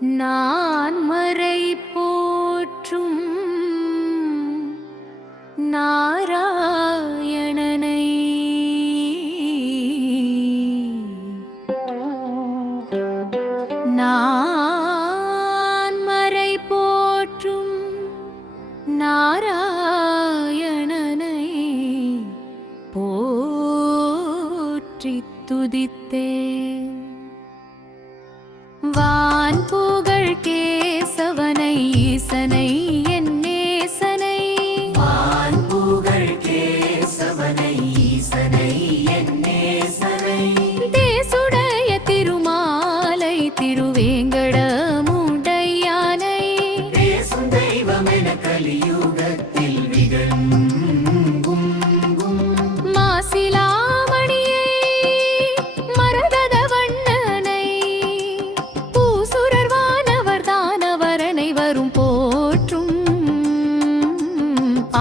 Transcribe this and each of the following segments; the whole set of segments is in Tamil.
நான் மறை போற்றும் நாராயணனை நான் மறை போற்றும் நாராயணனை போற்றி துதித்தேன். வான் புகழ் கேசவனை ஈசனை என் நேசனை, வான் புகழ் கேசவனை ஈசனை என் நேசனை, தேசுடைய திருமாலை திருவேங்கடமுடையானை, பேசும் தெய்வமென கலியுகத்தில் விளங்கும் மாசிலாமணியை மரகத வண்ணனை, பூசுரர் வானவர் தானவரனை வரும் போற்றும்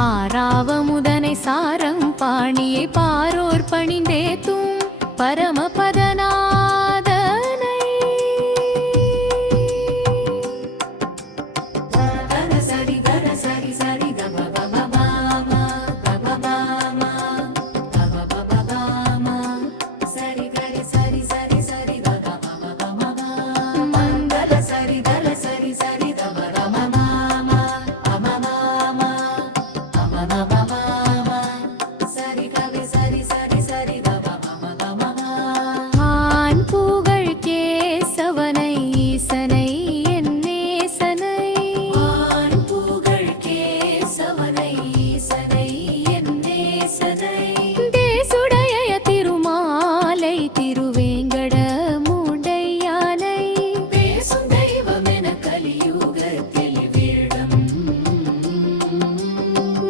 ஆராவமுதனை சாரம் பாணியை பாரோர் பணிந்தேத்தும் பரமபதநாதனை. கரசரி கரசரி சரி கம பம பாம கம பாம கம பம பாம சரி கரி சரி சரி சரி கம பம பம பாம மங்கள சரி தல சரி சரி கம ரம பாம பம பாம பம பம பாம சரி கவி சரி சரி சரி கம பம பம பாம. ஆன் புகழ் கேசவனை ஈசனை என் நேசனை, வான் புகழ் கேசவனை ஈசனை என் நேசனை, தேசுடைய திருமாலை திருவேங்கடமுடையானை, பேசும் தெய்வமென கலியுகத்தில் விளங்கும்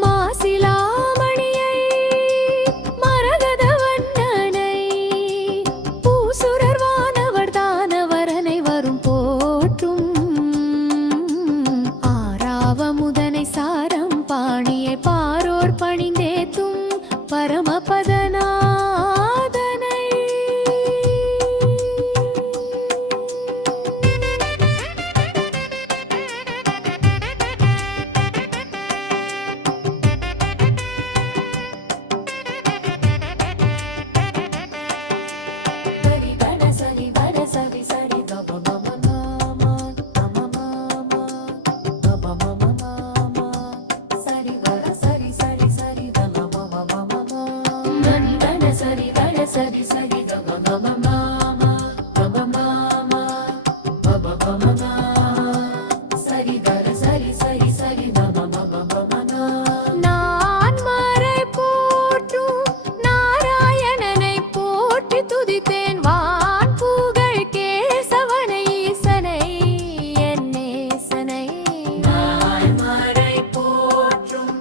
மாசிலாமணியை மரகத வண்ணனை, பூசுரர் வானவர் தானவரனை வரும் போற்றும் ஆராவமுதனை சாரம் பாணியை பாரோர் பணிந்தேத்தும் பரமபதநாதனை. சரி கட சரி வட சரி சரி கம பம பாம கம பாம கம பம பாம சரி வர சரி சரி சரி கம பம பம பாம மணி கட சரி வட சரி சரி கம பம பாம கம பாம பம பம பாம சரி வர சரி சரி சரி கம பம பம பாம. நான் மறை போற்றும் நாராயணனை போற்றி துதித்தேன். வான் புகழ் கேசவனை ஈசனை என் நேசனை, நான் மறை போற்றும்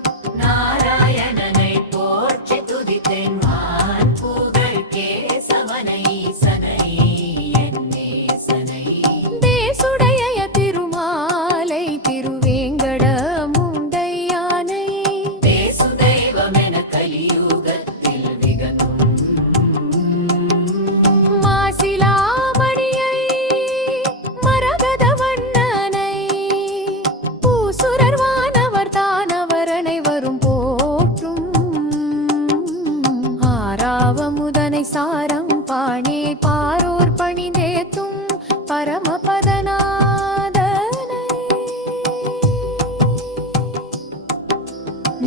நாராயணனை போற்றி துதித்தேன். வான் புகழ் கேசவனை ஈசனை என் நேசனை, தேசுடைய திருமாலை திருவேங்கடமுடையானை, பேசு தெய்வமென கலியுகத்தில் விளங்கும் மாசிலாமணியை மரகத வண்ணனை, பூசுரர் வானவர் தானவரனை வரும் போற்றும் ஆராவமுதனை சாரம் பாணியை பாரோர் பணிந்தேத்தும் பரமபதநாதனை.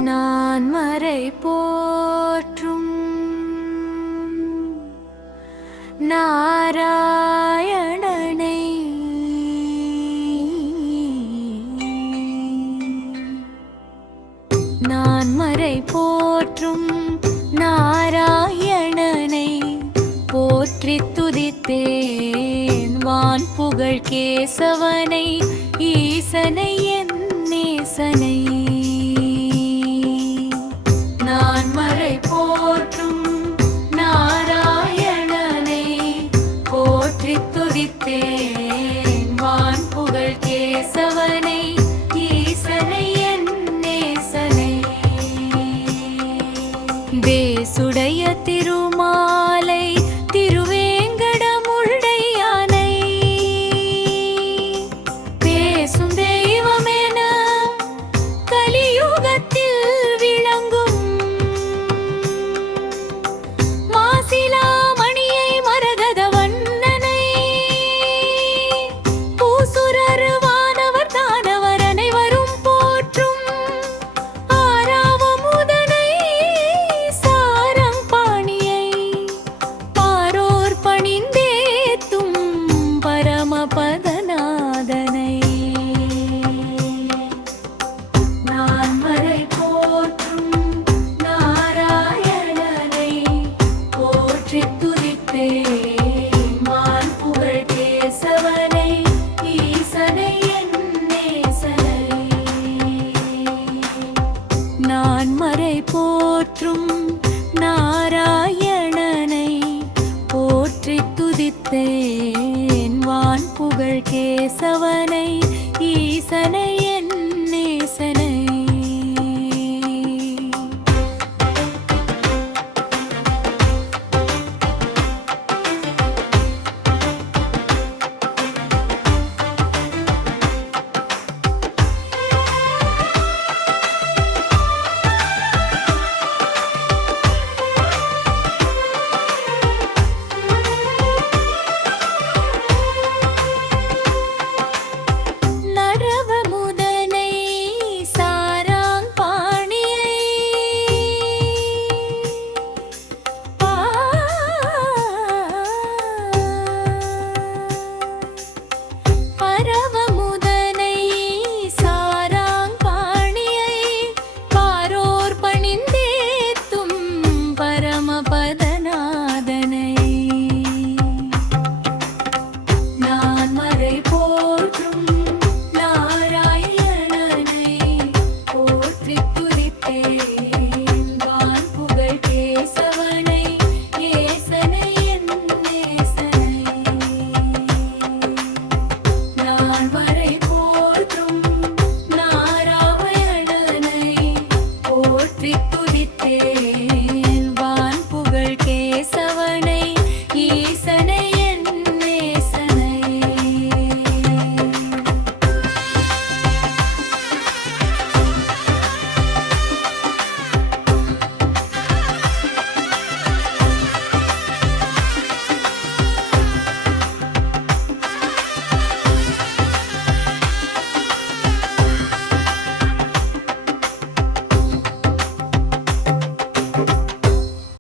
நான் மறை போற்றும் நாராயணனை, நான் மறை போற்றும் நாராயணனை போற்றி துதித்தேன். வான் புகழ் கேசவனை ஈசனை என் நேசனை, நான் மறை போற்றும் நாராயணனை போற்றி துதித்தேன். வான் புகழ் கேசவனை ஈசனை என் நேசனை, தேசுடைய திருமாலை திருவேங்கடமுடையானை, வான் புகழ் கேசவனை ஈசனை